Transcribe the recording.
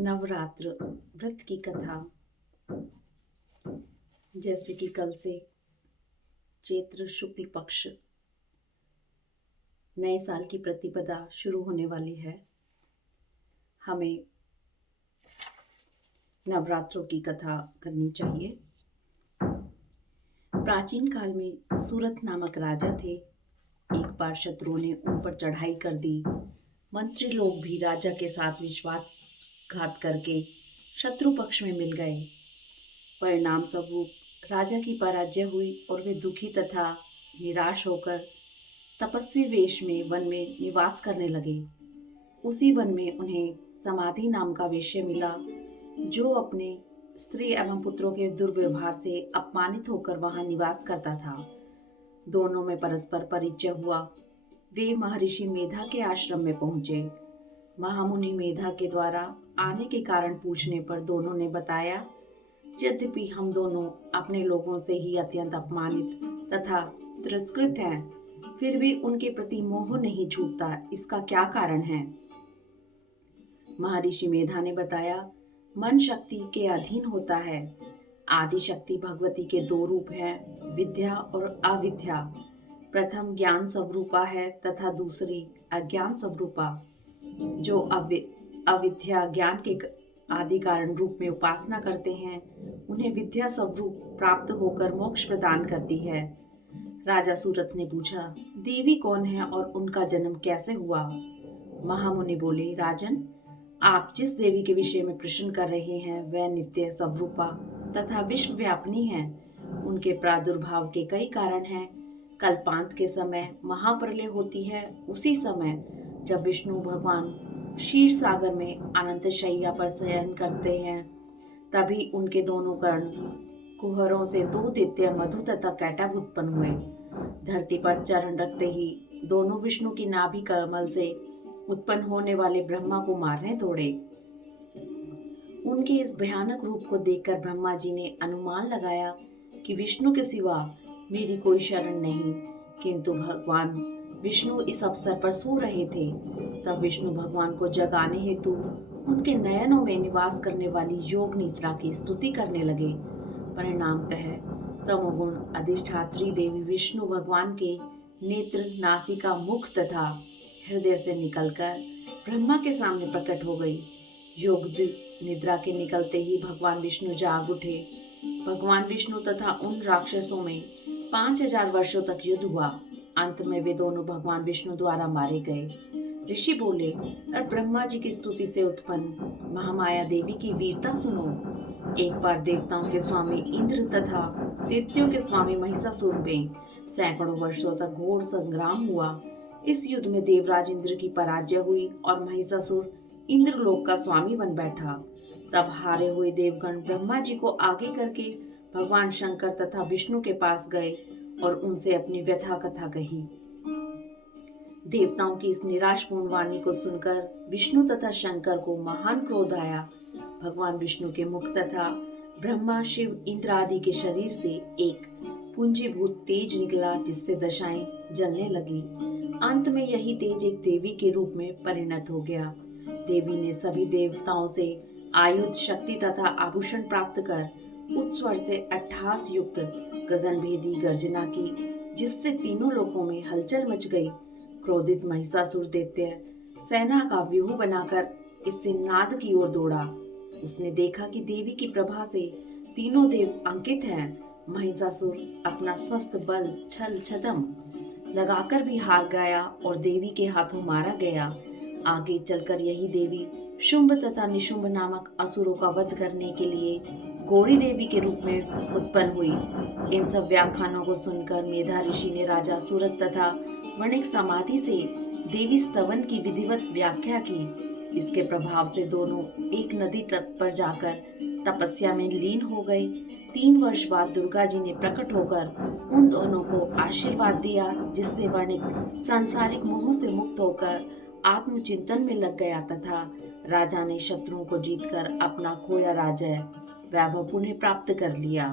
नवरात्र व्रत की कथा। जैसे कि कल से चैत्र शुक्ल पक्ष नए साल की प्रतिपदा शुरू होने वाली है, हमें नवरात्रों की कथा करनी चाहिए। प्राचीन काल में सूरत नामक राजा थे। एक बार शत्रुओं ने उन पर चढ़ाई कर दी। मंत्री लोग भी राजा के साथ विश्वासघात करके शत्रु पक्ष में मिल गए। परिणाम स्वरूप राजा की पराजय हुई और वे दुखी तथा निराश होकर तपस्वी वेश में वन में निवास करने लगे। उसी वन में उन्हें समाधि नाम का वेश्य मिला, जो अपने स्त्री एवं पुत्रों के दुर्व्यवहार से अपमानित होकर वहां निवास करता था। दोनों में परस्पर परिचय हुआ। वे महर्षि मेधा के आश्रम में पहुंचे। महामुनि मेधा के द्वारा आने के कारण पूछने पर दोनों ने बताया, यद्यपि हम दोनों अपने लोगों से ही अत्यंत अपमानित तथा तिरस्कृत हैं, फिर भी उनके प्रति मोह नहीं छूटता। इसका क्या कारण है? महर्षि मेधा ने बताया, मन शक्ति के अधीन होता है। आदि शक्ति भगवती के दो रूप हैं, विद्या और अविद्या। प्रथम ज्ञान स्वरूपा है तथा दूसरी अज्ञान स्वरूपा। जो अविद्या ज्ञान के आदि कारण रूप में उपासना करते हैं, उन्हें विद्या स्वरूप प्राप्त होकर मोक्ष प्रदान करती है। राजा सूरत ने पूछा, देवी कौन है और उनका जन्म कैसे हुआ? महामुनि बोले, राजन, आप जिस देवी के विषय में प्रश्न कर रहे हैं वह नित्य स्वरूपा तथा विश्वव्यापिनी है। उनके प्रादुर्भाव के कई कारण हैं। कल्पांत के समय महाप्रलय होती है। उसी समय जब विष्णु भगवान क्षीर सागर में अनंत शैया पर शयन करते हैं, तभी उनके दोनों कर्ण कुहरों से दो दैत्य मधु तथा कैटभ उत्पन्न हुए। धरती पर चरण रखते ही दोनों विष्णु की नाभि कमल से उत्पन्न होने वाले ब्रह्मा को मारने दौड़े। उनके इस भयानक रूप को देखकर ब्रह्मा जी ने अनुमान लगाया कि विष्णु के सिवा मेरी कोई शरण नहीं। किंतु भगवान विष्णु इस अवसर पर सो रहे थे। तब विष्णु भगवान को जगाने हेतु उनके नयनों में निवास करने वाली योग निद्रा की स्तुति करने लगे। परिणामतः तमोगुण अधिष्ठात्री देवी विष्णु भगवान के नेत्र, नासिका, मुख तथा हृदय से निकलकर ब्रह्मा के सामने प्रकट हो गई। योग निद्रा के निकलते ही भगवान विष्णु जाग उठे। भगवान विष्णु तथा उन राक्षसों में 5000 वर्षों तक युद्ध हुआ। अंत में वे दोनों भगवान विष्णु द्वारा मारे गए। ऋषि बोले, और ब्रह्मा जी की स्तुति से उत्पन्न महामाया देवी की वीरता सुनो। एक बार देवताओं के स्वामी इंद्र तथा दैत्यों के स्वामी महिषासुर में सैकड़ों वर्षों तक घोर संग्राम हुआ। इस युद्ध में देवराज इंद्र की पराजय हुई और महिषासुर इंद्रलोक का स्वामी बन बैठा। तब हारे हुए देवगण ब्रह्मा जी को आगे करके भगवान शंकर तथा विष्णु के पास गए और उनसे अपनी व्यथा कथा कही। देवताओं की इस निराशपूर्ण वाणी को सुनकर विष्णु तथा शंकर को महान क्रोध आया। भगवान विष्णु के मुख तथा ब्रह्मा, शिव, इंद्र आदि के शरीर से एक पूंजीभूत तेज निकला, जिससे दशाएं जलने लगी। अंत में यही तेज एक देवी के रूप में परिणत हो गया। देवी ने सभी देवताओं से आयुध, शक्ति तथा आभूषण प्राप्त कर उच्च स्वर से अट्टहास युक्त गगनभेदी गर्जना की, जिससे तीनों लोकों में हलचल मच गई। क्रोधित महिषासुर दैत्य सेना का व्यूह बनाकर इससे नाद की ओर दौड़ा। उसने देखा कि देवी की प्रभा से तीनों देव अंकित हैं। महिषासुर अपना समस्त बल छल छदम लगाकर भी हार गया और देवी के हाथों मारा गया। आगे चलकर यही देवी शुंभ तथा निशुंभ नामक असुरों का वध करने के लिए गौरी देवी के रूप में उत्पन्न हुई। इन सब व्याख्यानों को सुनकर मेधा ऋषि ने राजा सूरत तथा वणिक समाधि से देवी स्तवन की विधिवत व्याख्या की। इसके प्रभाव से दोनों एक नदी तट पर जाकर तपस्या में लीन हो गए। 3 वर्ष बाद दुर्गा जी ने प्रकट होकर उन दोनों को आशीर्वाद दिया, जिससे वणिक सांसारिक मोह से मुक्त होकर आत्मचिंतन में लग गया तथा राजा ने शत्रुओं को जीतकर अपना खोया राज्य वैभव पुनः प्राप्त कर लिया।